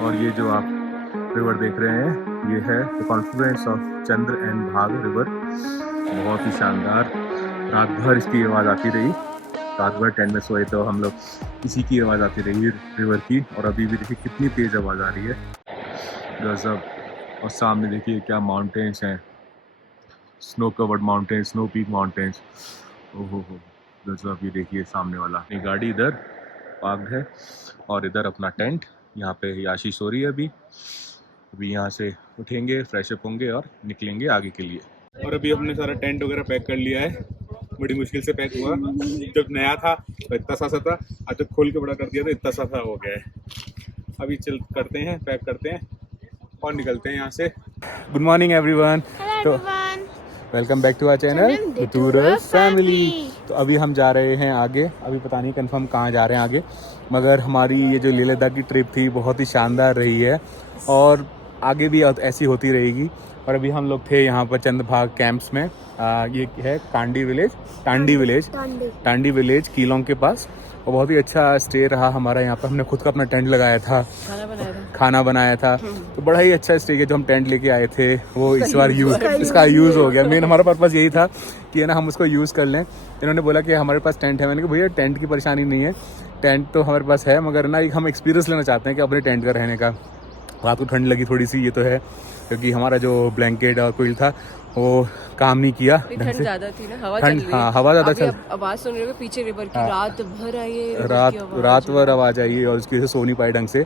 और ये जो आप रिवर देख रहे हैं ये है the Confluence of Chandra and भाग रिवर। बहुत ही शानदार, रात भर इसकी आवाज़ आती रही। रात भर टेंट में सोए तो हम लोग इसी की आवाज़ आती रही रिवर की। और अभी भी देखिए कितनी तेज़ आवाज़ आ रही है, गजब। और सामने देखिए क्या माउंटेन्स हैं, snow covered mountains, snow peak mountains. ओहो हो गजब। ये देखिए सामने वाला अपनी गाड़ी इधर पार्क्ड है और इधर अपना टेंट। यहाँ पे याशी सो रही है अभी यहाँ से उठेंगे, फ्रेश अप होंगे और निकलेंगे आगे के लिए। और अभी हमने सारा टेंट वगैरह पैक कर लिया है, बड़ी मुश्किल से पैक हुआ। जब नया था तो इतना सा था, आज जब खोल के बड़ा कर दिया तो इतना सा हो गया है। अभी चल करते हैं, पैक करते हैं और निकलते हैं यहाँ से। Good morning everyone. तो welcome back to our channel the tourers family. तो अभी हम जा रहे हैं आगे, अभी पता नहीं कंफर्म कहाँ जा रहे हैं आगे, मगर हमारी ये जो लेह लद्दाख की ट्रिप थी बहुत ही शानदार रही है और आगे भी ऐसी होती रहेगी। और अभी हम लोग थे यहाँ पर चंद्रभाग कैंप्स में। ये है टांडी विलेज कीलोंग के पास। और बहुत ही अच्छा स्टे रहा हमारा यहाँ पर। हमने खुद का अपना टेंट लगाया था, खाना बनाया था। तो बड़ा ही अच्छा स्टे है। जो हम टेंट लेके आए थे वो इस बार इसका यूज़ हो गया। मेन हमारा पर्पज़ यही था कि ना हम उसको यूज़ कर लें। इन्होंने बोला कि हमारे पास टेंट है। मैंने कहा भैया टेंट की परेशानी नहीं है, टेंट तो हमारे पास है, मगर ना एक हम एक्सपीरियंस लेना चाहते हैं कि अपने टेंट का रहने का। रात को ठंड लगी थोड़ी सी, ये तो है, क्योंकि हमारा जो ब्लैंकेट और कोइल था वो काम नहीं किया। ठंड ज्यादा थी ना, हवा ठंड, हाँ हवा ज्यादा चल। आवाज सुन रहे हो पीछे रिवर की, रात भर आई है, रात भर आवाज आई है और उसकी वजह से सो नहीं पाए ढंग से।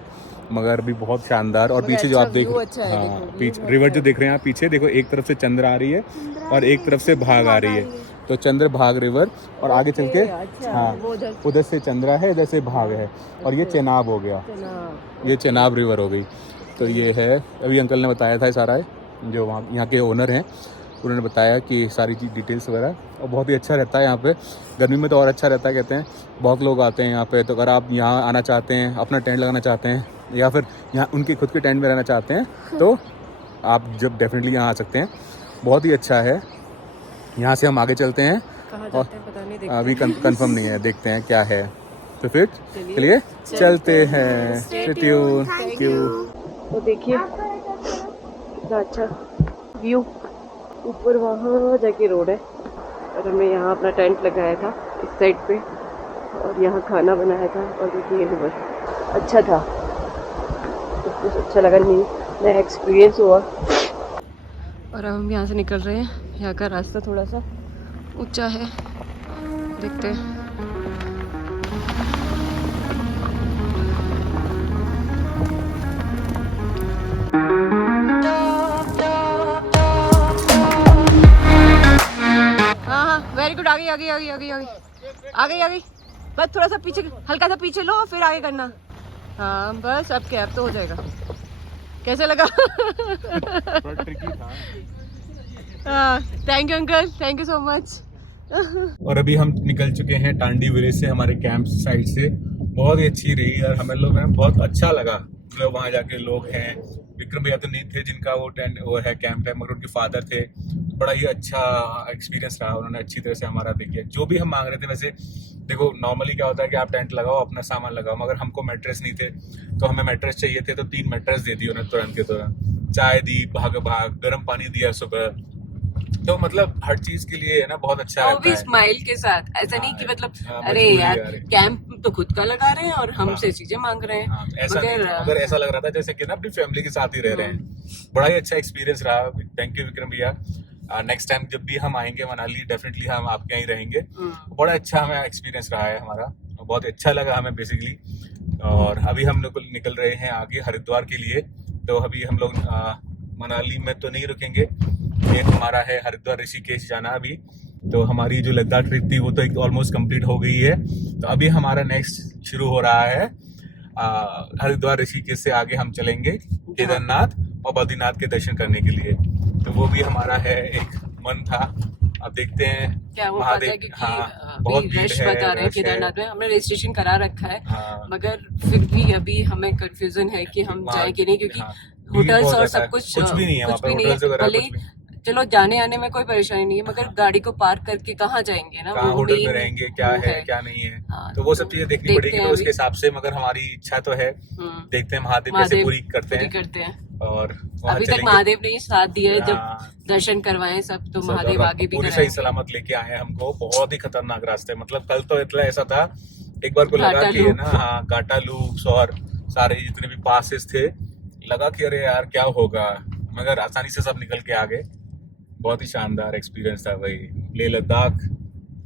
मगर भी बहुत शानदार। और पीछे जो आप देख रहे हैं, हाँ पीछे रिवर जो देख रहे हैं आप पीछे देखो, एक तरफ से चंद्र आ रही है और एक तरफ से भाग आ रही है। तो चंद्र भाग रिवर और आगे चल के हाँ उधर से चंद्रा है, इधर से भाग है और ये चेनाब हो गया, ये चेनाब रिवर हो गई। तो ये है, अभी अंकल ने बताया था सारा, जो वहाँ यहाँ के ओनर हैं उन्होंने बताया कि सारी चीज़ डिटेल्स वगैरह। और बहुत ही अच्छा रहता है यहाँ पे, गर्मी में तो और अच्छा रहता है कहते हैं। बहुत लोग आते हैं यहाँ पे। तो अगर आप यहाँ आना चाहते हैं, अपना टेंट लगाना चाहते हैं या फिर यहाँ उनके खुद के टेंट में रहना चाहते हैं तो आप जब डेफिनेटली यहाँ आ सकते हैं। बहुत ही अच्छा है। यहाँ से हम आगे चलते हैं और अभी कंफर्म नहीं है, देखते हैं क्या है। तो फिर चलिए चलते हैं। Thank you. तो देखिए कितना अच्छा व्यू, ऊपर वहाँ जाके रोड है और हमने यहाँ अपना टेंट लगाया था इस साइड पे और यहाँ खाना बनाया था। और देखिए ये रिवर अच्छा था, कुछ अच्छा लगा, नहीं नया एक्सपीरियंस हुआ। और अब हम यहाँ से निकल रहे हैं। यहाँ का रास्ता थोड़ा सा ऊंचा है, देखते हैं। वेरी गुड, आ गई। बस थोड़ा सा पीछे, हल्का सा पीछे लो फिर आगे करना। हाँ बस, अब क्या, अब तो हो जाएगा। कैसे लगा? Thank you uncle, thank you so much. और अभी हम निकल चुके हैं टांडी विलेज से, हमारे कैंप साइड से। बहुत ही अच्छी रही और हमें लोग बहुत अच्छा लगा। मतलब वहाँ जाके लोग हैं, विक्रम भैया तो नहीं थे जिनका वो है कैंप है, मगर उनके फादर थे। बड़ा ही अच्छा एक्सपीरियंस रहा, उन्होंने अच्छी तरह से हमारा देखिए जो भी हम मांग रहे थे। वैसे देखो नॉर्मली क्या होता है कि आप टेंट लगाओ, अपना सामान लगाओ, मगर हमको मैट्रेस नहीं थे तो हमें मैट्रेस चाहिए थे। तो 3 मैट्रेस दे दी उन्होंने तुरंत के तुरंत, चाय दी, भाग गर्म पानी दिया सुबह। तो मतलब हर चीज के लिए है ना बहुत अच्छा रहता है। स्माइल के साथ, ऐसा नहीं कि मतलब अरे यार कैंप तो खुद का लगा रहे हैं और हमसे चीजें मांग रहे हैं। ऐसा मगर ऐसा लग रहा था जैसे कि ना अपनी फैमिली के साथ ही रह रहे हैं। बड़ा ही अच्छा एक्सपीरियंस रहा। थैंक यू विक्रम भैया। नेक्स्ट टाइम जब भी हम आएंगे मनाली, डेफिनेटली हम आपके यहाँ रहेंगे। बड़ा अच्छा हमें एक्सपीरियंस रहा है हमारा, बहुत अच्छा लगा हमें बेसिकली। और अभी हम लोग निकल रहे हैं आगे हरिद्वार के लिए। तो अभी हम लोग मनाली में तो नहीं रुकेंगे, एक हमारा है हरिद्वार ऋषिकेश जाना अभी। तो हमारी जो लद्दाख ट्रिप थी वो तो ऑलमोस्ट कंप्लीट हो गई है। तो अभी हमारा नेक्स्ट शुरू हो रहा है हरिद्वार ऋषिकेश से आगे हम चलेंगे केदारनाथ और बद्रीनाथ के दर्शन करने के लिए। तो वो भी हमारा है एक मन था। अब देखते हैं क्या वो महादेव। हाँ बहुत रश बता रहे हैं केदारनाथ में। हमने रजिस्ट्रेशन करा रखा है, हाँ, मगर फिर भी अभी हमें कंफ्यूजन है कि हम जाएंगे नहीं, क्योंकि होटल्स और सब कुछ भी नहीं है। भले चलो जाने आने में कोई परेशानी नहीं है, मगर गाड़ी को पार्क करके कहाँ जाएंगे ना, कहाँ वो होटल में main रहेंगे, क्या वो है क्या नहीं है, हाँ, तो वो सब चीजें देखनी देखते पड़ेगी। हैं तो उसके अभी। हिसाब से मगर हमारी इच्छा तो है, देखते हैं महादेव कैसे पूरी करते हैं। और वहाँ अभी तक चलेंगे। महादेव ने ही साथ दिया है, जब हाँ, दर्शन करवाए सब तो सब महादेव और आगे भी पूरी सही कराएंगे। सलामत लेके आए हैं हमको। बहुत ही खतरनाक रास्ते, मतलब कल तो इतना ऐसा था, एक बार को लगा घाटा कि है लूप। ना, हाँ घाटा लूप्स और सारे जितने भी पासेस थे, लगा कि अरे यार क्या होगा, मगर आसानी से सब निकल के आ गए। बहुत ही शानदार एक्सपीरियंस था भाई। Leh Ladakh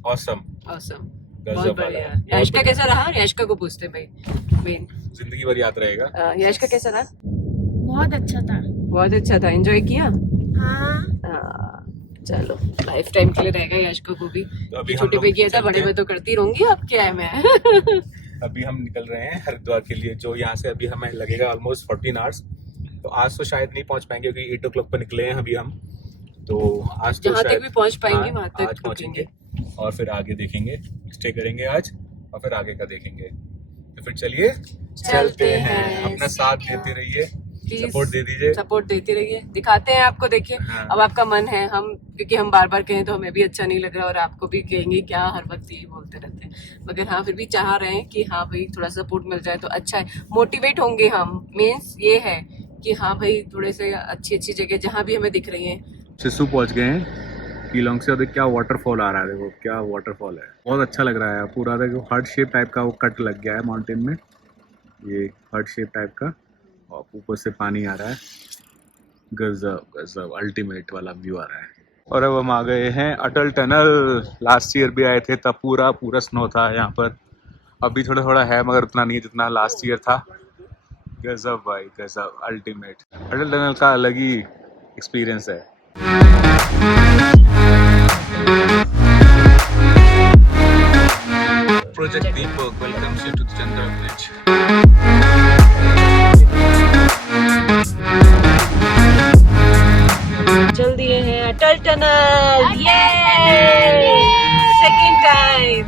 awesome, Awesome. गजब बहुत वाला। बढ़िया। बहुत यश का बढ़िया। कैसा रहा? यश का को पूछते हैं भाई, मेन जिंदगी भर याद रहेगा। यश का कैसा रहा? बहुत अच्छा था। बहुत अच्छा था, एंजॉय किया। हाँ चलो लाइफ टाइम के लिए रहेगा यश को भी। तो अभी हम छोटे लोग पे किया था, चलते बड़े हैं। में तो करती रहूंगी, अब क्या है मैं। अभी हम निकल रहे हैं हरिद्वार के लिए, जो यहाँ से अभी हमें लगेगा ऑलमोस्ट 14 आवर्स। तो आज तो शायद नहीं पहुंच पाएंगे, क्योंकि 8 o'clock पर निकले हैं अभी हम। तो आज तो जहाँ तक शायद भी पहुंच पाएंगे हाँ, वहाँ तक आज पहुंचेंगे और फिर आगे देखेंगे, स्टे करेंगे आज और फिर आगे का देखेंगे। तो फिर चलिए चलते हैं। अपना साथ देते रहिए, सपोर्ट दे दीजिए। सपोर्ट देते रहिए, दिखाते हैं आपको। देखिए हाँ। अब आपका मन है, हम क्योंकि हम बार बार कहें तो हमें भी अच्छा नहीं लग रहा, और आपको भी कहेंगे क्या हर वक्त यही बोलते रहते हैं, मगर हाँ फिर भी चाह रहे हैं कि हाँ भाई थोड़ा सपोर्ट मिल जाए तो अच्छा है, मोटिवेट होंगे हम। मीन्स ये है कि हाँ भाई थोड़े से अच्छी अच्छी जगह जहाँ भी हमें दिख रही है। सिस्सू पहुंच गए हैं कीलोंग से, और देख क्या वाटरफॉल आ रहा है, देखो क्या वाटरफॉल है, बहुत अच्छा लग रहा है। पूरा देखो हार्ट शेप टाइप का वो कट लग गया है माउंटेन में, ये हार्ट शेप टाइप का, और ऊपर से पानी आ रहा है। गजब गजब अल्टीमेट वाला व्यू आ रहा है। और अब हम आ गए हैं अटल टनल। लास्ट ईयर भी आए थे, तब पूरा पूरा स्नो था यहाँ पर। अभी थोड़ा थोड़ा है, मगर उतना नहीं है जितना लास्ट ईयर था। गजब भाई गजब, अल्टीमेट। अटल टनल का अलग ही एक्सपीरियंस है। Project Deepak welcomes you to the Chandra Bridge. चल दिए हैं अटल टनल, ये सेकेंड टाइम।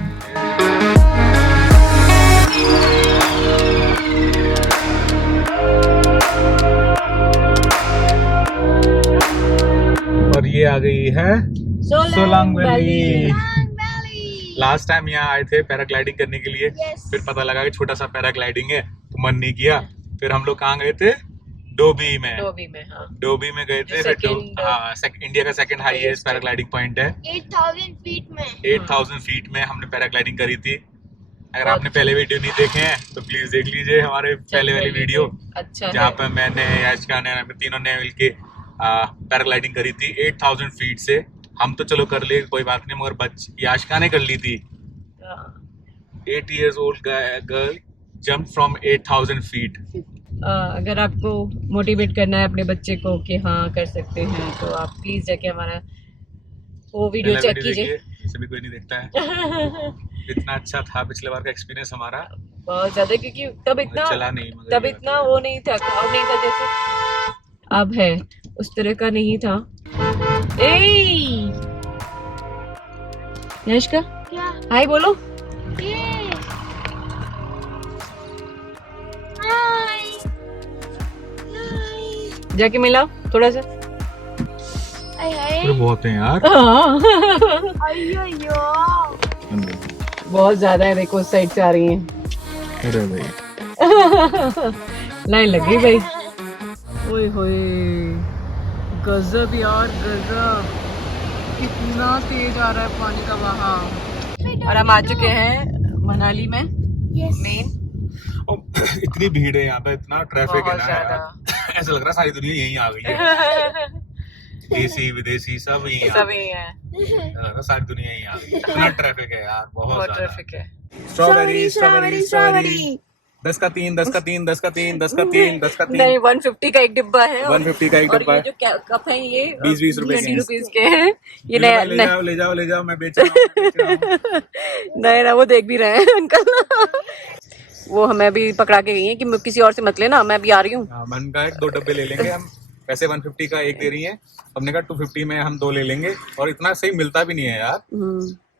और ये आ गई है Solang valley. Valley. Last time यहाँ आए थे पैराग्लाइडिंग करने के लिए, Yes. फिर पता लगा कि छोटा सा पैराग्लाइडिंग है तो मन नहीं किया। फिर हम लोग कहाँ गए थे? डोबी में। डोबी में, हाँ। डोबी में गए थे। जो इंडिया का सेकंड हाईएस्ट पैराग्लाइडिंग पॉइंट है। 8,000 फीट में। 8000 फीट में हमने पैराग्लाइडिंग करी थी। अगर आपने पहले वीडियो नहीं देखे हैं तो प्लीज देख लीजिए हमारे पहले वाली वीडियो, अच्छा जहाँ है। पे मैंने याशिका ने हम तीनों ने मिलके पैराग्लाइडिंग करी थी 8000 फीट से। हम तो चलो कर लिए, कोई बात नहीं, मगर याशिका ने कर ली थी। 8 years old girl jump from 8000 feet. अगर आपको मोटिवेट करना है अपने बच्चे को कि हाँ कर सकते हैं, तो आप प्लीज जाके हमारा वो वीडियो चेक कीजिए। इसे भी कोई नहीं देखता है। इतना अच्छा था पिछले बार का एक्सपीरियंस हमारा। बहुत ज्यादा, क्योंकि तब इतना चला नहीं, मगर तब इतना वो नहीं था, क्राउड नहीं था जैसे अब है, उस तरह का नहीं था। यश का क्या? हाय बोलो। ये। हाय। हाय। जाके मिलाओ थोड़ा सा। हाय हाय। बहुत है यार। अयो। बहुत ज्यादा है, देखो उस साइड से आ रही हैं। अरे भाई लाइन लग गई भाई। ओए होए, गजब यार गजब, कितना तेज आ रहा है पानी का बहाव। और हम आ चुके हैं मनाली में Yes. मेन। इतनी भीड़ है यहाँ पे, इतना ट्रैफिक है बहुत ना ज्यादा। यार। ऐसा लग रहा है सारी दुनिया यहीं आ गई है। देसी विदेशी सब यहीं आ सभी हैं, ऐसा लग रहा है सारी दुनिया यहीं आ गई। इतना ट्रैफिक है यार, बहुत बहुत ज्यादा। ट्रैफिक है। स्ट्रॉबेरी स्ट्रॉबेरी स्ट्रॉबेरी 10 का 3 10 का 3 10 का 3 10 का 3 10 का 3। नहीं, 150 का एक डिब्बा है। 150 का एक और डिब्बा ये है। जो कप है ये 20 रुपए के 20 रुपीज के हैं। ये ले नया जाओ ले जाओ ले जाओ, मैं बेच रहा हूँ। नए ना, वो देख भी रहे हैं अंकल। वो हमें अभी पकड़ा के गई है कि किसी और से मत लेना, मैं अभी आ रही हूँ। हाँ, मन का है 2 डब्बे ले लेंगे हम। वैसे 150 का एक दे रही है, हमने कहा 250 में हम 2 ले लेंगे। और इतना सही मिलता भी नहीं है यार।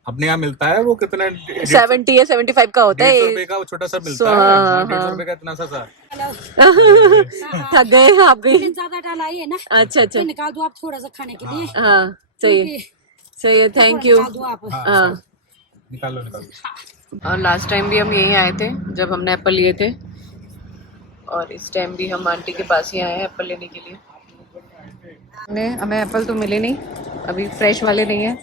अपने यहाँ मिलता है वो कितना 70 या 75 का होता है 150 ये। रुपए का वो छोटा सा मिलता हाँ, है हाँ। 150 रुपए का इतना सा सा थक गए आप भी। ज्यादा डाला है ना, अच्छा अच्छा, तो निकाल दो आप थोड़ा सा खाने के लिए। हाँ सही है, सही है, थैंक यू। निकाल दो आप। हाँ, निकाल लो। और लास्ट टाइम भी हम यहीं आए थे जब हमने एप्पल लिए थे, और इस टाइम भी हम आंटी के पास ही आए हैं एप्पल लेने के लिए। हमें एप्पल तो मिले नहीं, अभी फ्रेश वाले नहीं है,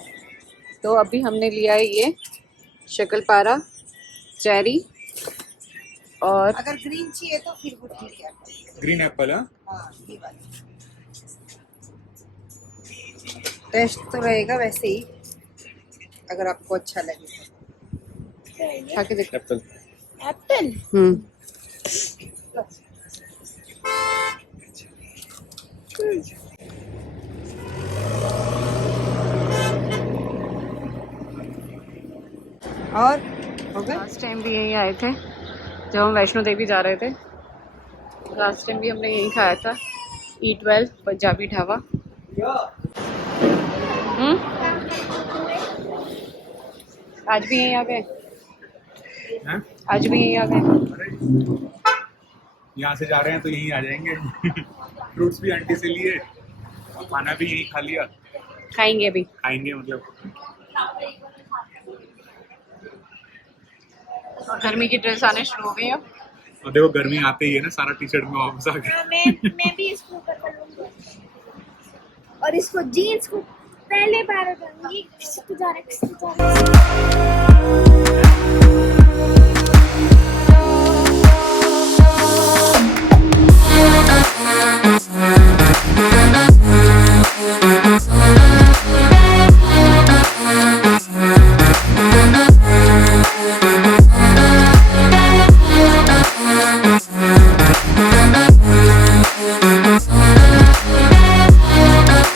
तो अभी हमने लिया है ये शक्करपारा, चेरी, और अगर ग्रीन चाहिए तो फिर वो ठीक है। ग्रीन एप्पल है हाँ, ये वाला टेस्ट तो रहेगा वैसे ही, अगर आपको अच्छा लगे खा के देखो। एप्पल एप्पल और हो गया। लास्ट टाइम भी यहीं आए थे जब हम वैष्णो देवी जा रहे थे, लास्ट टाइम भी हमने यहीं खाया था, E12 पंजाबी ढाबा। आज भी यहीं आ गए, हैं? आज भी यहीं आ गए। यहाँ से जा रहे हैं तो यहीं आ जाएंगे फ्रूट्स भी आंटी से लिए और खाना भी यहीं खा लिया, खाएंगे भी। खाएंगे मतलब। गर्मी की ड्रेस आने शुरू हो गई है। और देखो गर्मी आते ही है ना, सारा टी शर्ट में वापस आ गया। मैं भी इसको ऊपर कर लूंगी और इसको जीन्स को पहले पैर करूंगी। किसी को जा रहा है, किसी को जा रहा है।